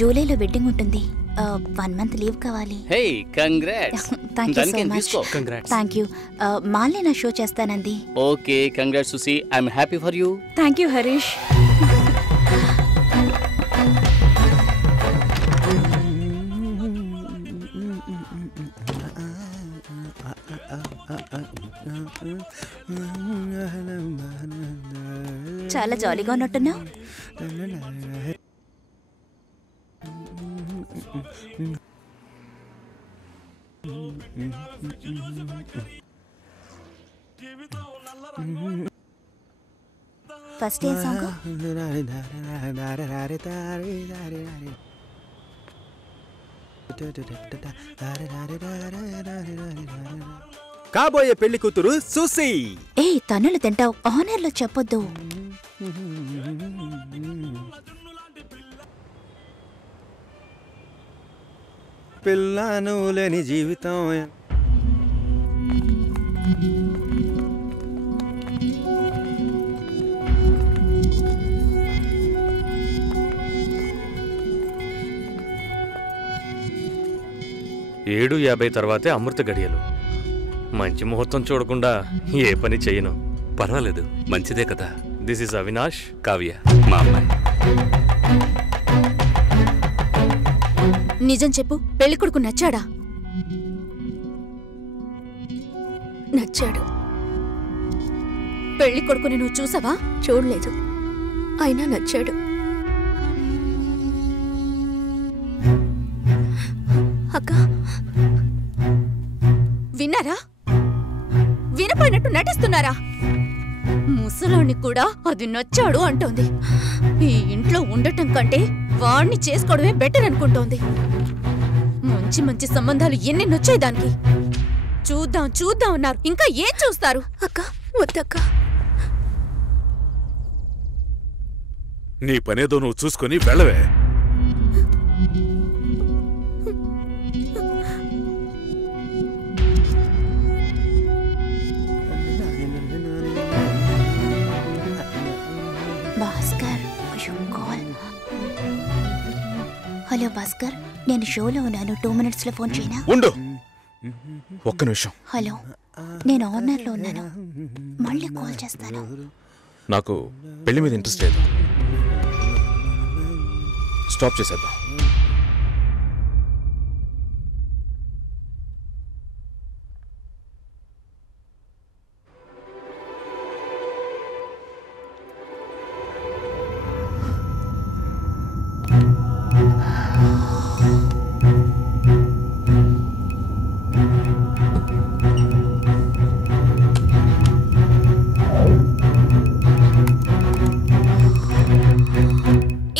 జూలైలో వెడ్డింగ్ ఉంటుంది. 1 month leave కావాలి. Hey congrats. Thank you so much. Thank you. మాల్ని నా షో చేస్తానంది. Okay congrats Susi. I'm happy for you. Thank you Harish. చాలా జాలీగా ఉన్నట్టున్నావు. ఫస్ట్ ఏ సాంగ్? కాబోయే పెళ్లి కూతురు సుసి. ఏ తన్నులు తింటావు, ఆనర్లో చెప్పొద్దు. పిల్లను లేని జీవితం. ఏడు 50 తర్వాతే అమృత గడియలు. మంచి ముహూర్తం చూడకుండా ఏ పని చేయను. పర్వాలేదు, మంచిదే కదా. దిస్ ఇస్ అవినాష్, కావ్య మా అమ్మాయి. నిజం చెప్పు, పెళ్లి కొడుకు నచ్చాడా? నచ్చాడు. పెళ్లి కొడుకుని నువ్వు చూసావా? చూడలేదు, అయినా నచ్చాడు. అక్క విన్నారా? వినపడినట్టు నటిస్తున్నారా? ముసలోని కూడా అది నచ్చాడు అంటోంది. ఈ ఇంట్లో ఉండటం కంటే వాణ్ణి చేసుకోవడమే బెటర్ అనుకుంటోంది. మంచి మంచి సంబంధాలు ఎన్ని నచ్చాయి దానికి. చూద్దాం చూద్దాం అన్నారు, ఇంకా ఏం చూస్తారు? అక్క వద్దక్క. నీ పనేదో నువ్వు చూసుకొని వెళ్ళవే. భాస్కర్, హలో భాస్కర్, నేను షోలో ఉన్నాను. 2 minutes లో ఫోన్ చేయనా? ఉండు, ఒక్క నిమిషం. హలో, నేను ఆనర్లో ఉన్నాను, మళ్ళీ కాల్ చేస్తాను. నాకు పెళ్లి మీద ఇంట్రెస్ట్ లేదు. స్టాప్ చేసేద్దాం.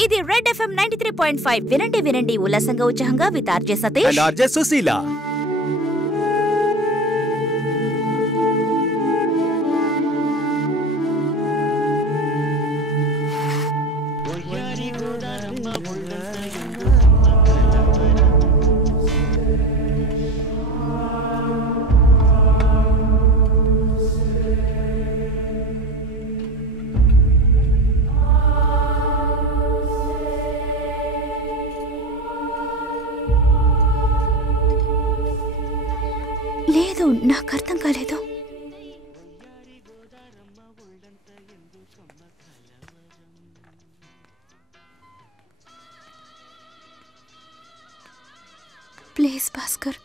ఇది రెడ్ FM 93.5. వినండి వినండి ఉల్లాసంగా ఉత్సాహంగా with RJ Satish and RJ Sushila. లేదు, నాకు అర్థం కాలేదు. ప్లీజ్ భాస్కర్.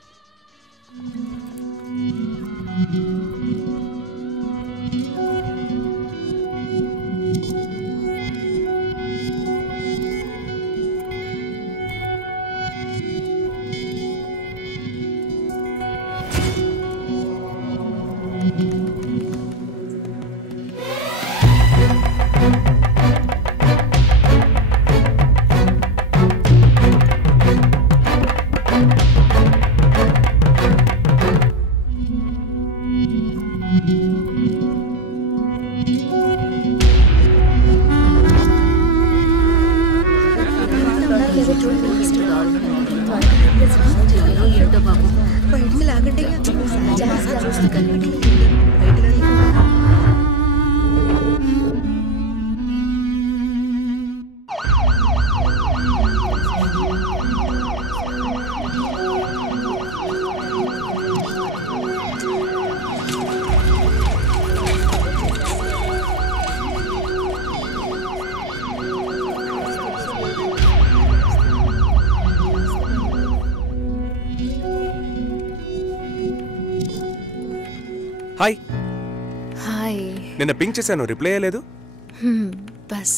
హాయ్. హాయ్. నిన్న పింక్ చేశాను, రిప్లై అయ్యలేదు. బస్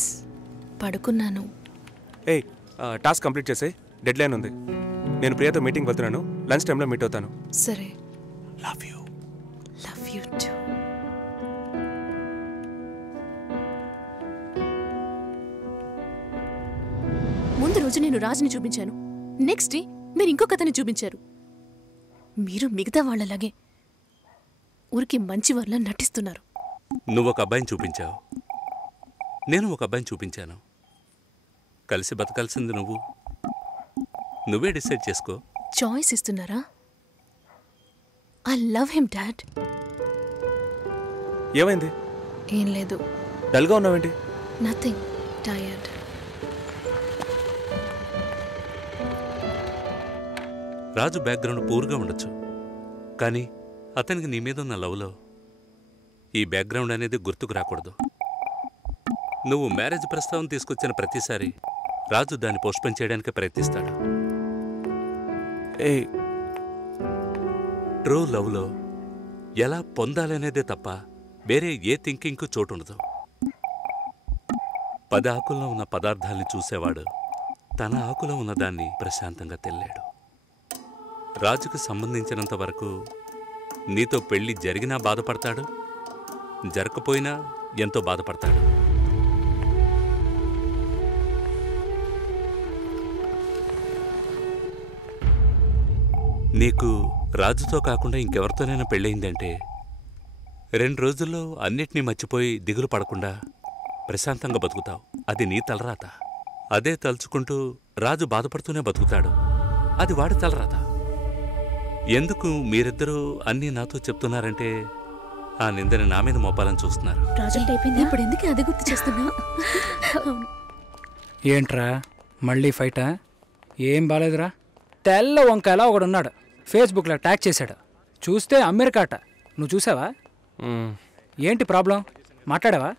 పడుకున్నాను. ఏయ్, టాస్క్ కంప్లీట్ చేసే, డెడ్ లైన్ ఉంది. నేను ప్రియతో మీటింగ్ వెళ్తున్నాను, లంచ్ టైంలో మీట్ అవుతాను. సరే. Love you. Love you too. ముందు రోజు నేను రాజుని చూపించాను, నెక్స్ట్ డే మీరు ఇంకో కథని చూపించారు. మీరు మిగతా వాళ్ళలాగే ఊరికి మంచి వాళ్ళ నటిస్తున్నారు. నువ్వు ఒక అబ్బాయిని చూపించావు, నేను ఒక అబ్బాయిని చూపించాను. కలిసి బతకాల్సింది నువ్వే డిసైడ్ చేసుకో. చాయిస్ ఇస్తున్నారా? I love him dad. ఏమైంది? ఏం లేదు. డల్గా ఉన్నావేంటి? Nothing, tired. రాజు బ్యాక్గ్రౌండ్ పూర్గా ఉండొచ్చు, కానీ అతనికి నీ మీద ఉన్న లవ్లో ఈ బ్యాక్గ్రౌండ్ అనేది గుర్తుకు రాకూడదు. నువ్వు మ్యారేజ్ ప్రస్తావన తీసుకొచ్చిన ప్రతిసారి రాజు దాన్ని పోస్ట్పోన్ చేయడానికి ప్రయత్నిస్తాడు. ట్రూ లవ్లో ఎలా పొందాలనేదే తప్ప వేరే ఏ థింకింగ్కు చోటుండదు. 10 ఆకుల్లో ఉన్న పదార్థాల్ని చూసేవాడు తన ఆకులో ఉన్నదాన్ని ప్రశాంతంగా తెల్లాడు. రాజుకు సంబంధించినంత వరకు నీతో పెళ్లి జరిగినా బాధపడతాడు, జరగకపోయినా ఎంతో బాధపడతాడు. నీకు రాజుతో కాకుండా ఇంకెవరితోనైనా పెళ్ళయిందంటే 2 రోజుల్లో అన్నిటినీ మర్చిపోయి దిగులు పడకుండా ప్రశాంతంగా బతుకుతావు. అది నీ తలరాత. అదే తలుచుకుంటూ రాజు బాధపడుతూనే బతుకుతాడు. అది వాడి తలరాత. ఎందుకు మీరిద్దరూ అన్నీ నాతో చెప్తున్నారంటే ఆ నిందని నా మీద మోపాలని చూస్తున్నారు. ఇప్పుడు ఎందుకు అది గుర్తు చేస్తున్నా? ఏంట్రా మళ్ళీ ఫైటా? ఏం బాలేదురా. తెల్ల వంకాయలా ఒకడున్నాడు, ఫేస్బుక్లో ట్యాగ్ చేశాడు. చూస్తే అమెరికాట. నువ్వు చూసావా? ఏంటి ప్రాబ్లం? మాట్లాడావా?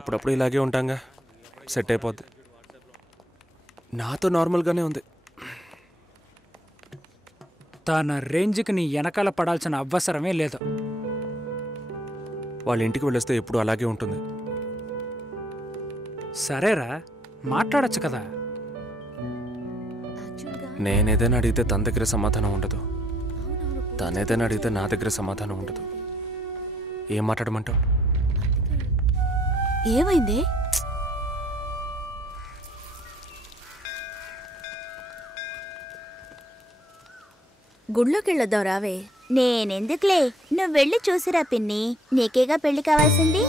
అప్పుడప్పుడు ఇలాగే ఉంటాంగా, సెట్ అయిపోద్ది. నాతో నార్మల్గానే ఉంది. తన రేంజ్కి నీ వెనకాల పడాల్సిన అవసరమే లేదు. వాళ్ళ ఇంటికి వెళ్ళొస్తే ఎప్పుడు అలాగే ఉంటుంది. సరేరా, మాట్లాడచ్చు కదా. నేనేదైనా అడిగితే తన దగ్గర సమాధానం ఉండదు, తనేదైనా అడిగితే నా దగ్గర సమాధానం ఉండదు. ఏం మాట్లాడమంటావు? ఏమైంది? గుళ్ళోకి వెళ్ళొద్దాం రావే. నేనెందుకులే, నువ్వు వెళ్ళి చూసిరా పిన్ని, నీకేగా పెళ్లి కావాల్సింది.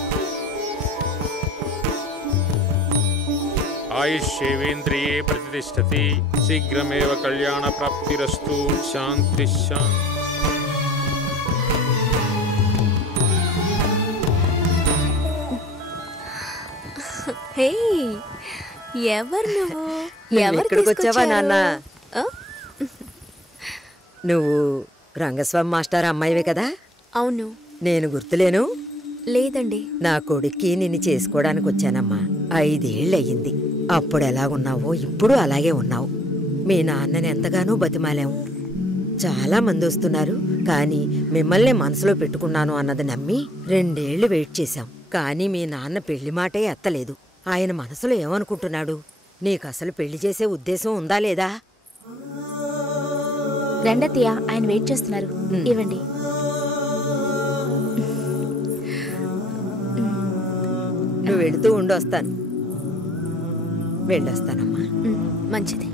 ఆయుష్యేవేంద్రియే ప్రతిష్టతి, శీఘ్రమేవ కళ్యాణ ప్రాప్తిరస్తు. శాంతి శాంతి. హే, ఎవరు నువ్వు? ఎక్కడికి వచ్చావా నాన్న? నువ్వు రంగస్వామి మాస్టర్ అమ్మాయివే కదా? అవును. నేను గుర్తులేను? లేదండి. నా కొడుక్కి నిన్ను చేసుకోవడానికి వచ్చానమ్మా. 5 ఏళ్ళయ్యింది. అప్పుడు ఎలాగున్నావో ఇప్పుడు అలాగే ఉన్నావు. మీ నాన్నని ఎంతగానో బతిమాలాం. చాలా మంది వస్తున్నారు, కానీ మిమ్మల్ని మనసులో పెట్టుకున్నాను అన్నది నమ్మి 2 ఏళ్లు వెయిట్ చేశాం. కానీ మీ నాన్న పెళ్లి మాటే ఎత్తలేదు. ఆయన మనసులో ఏమనుకుంటున్నాడు? నీకు అసలు పెళ్లి చేసే ఉద్దేశం ఉందా లేదా? రండతయ్య, ఆయన వెయిట్ చేస్తున్నారు. ఇవ్వండి. నువ్వు వెళుతూ ఉండొస్తాను. వెళ్ళొస్తానమ్మా. మంచిది.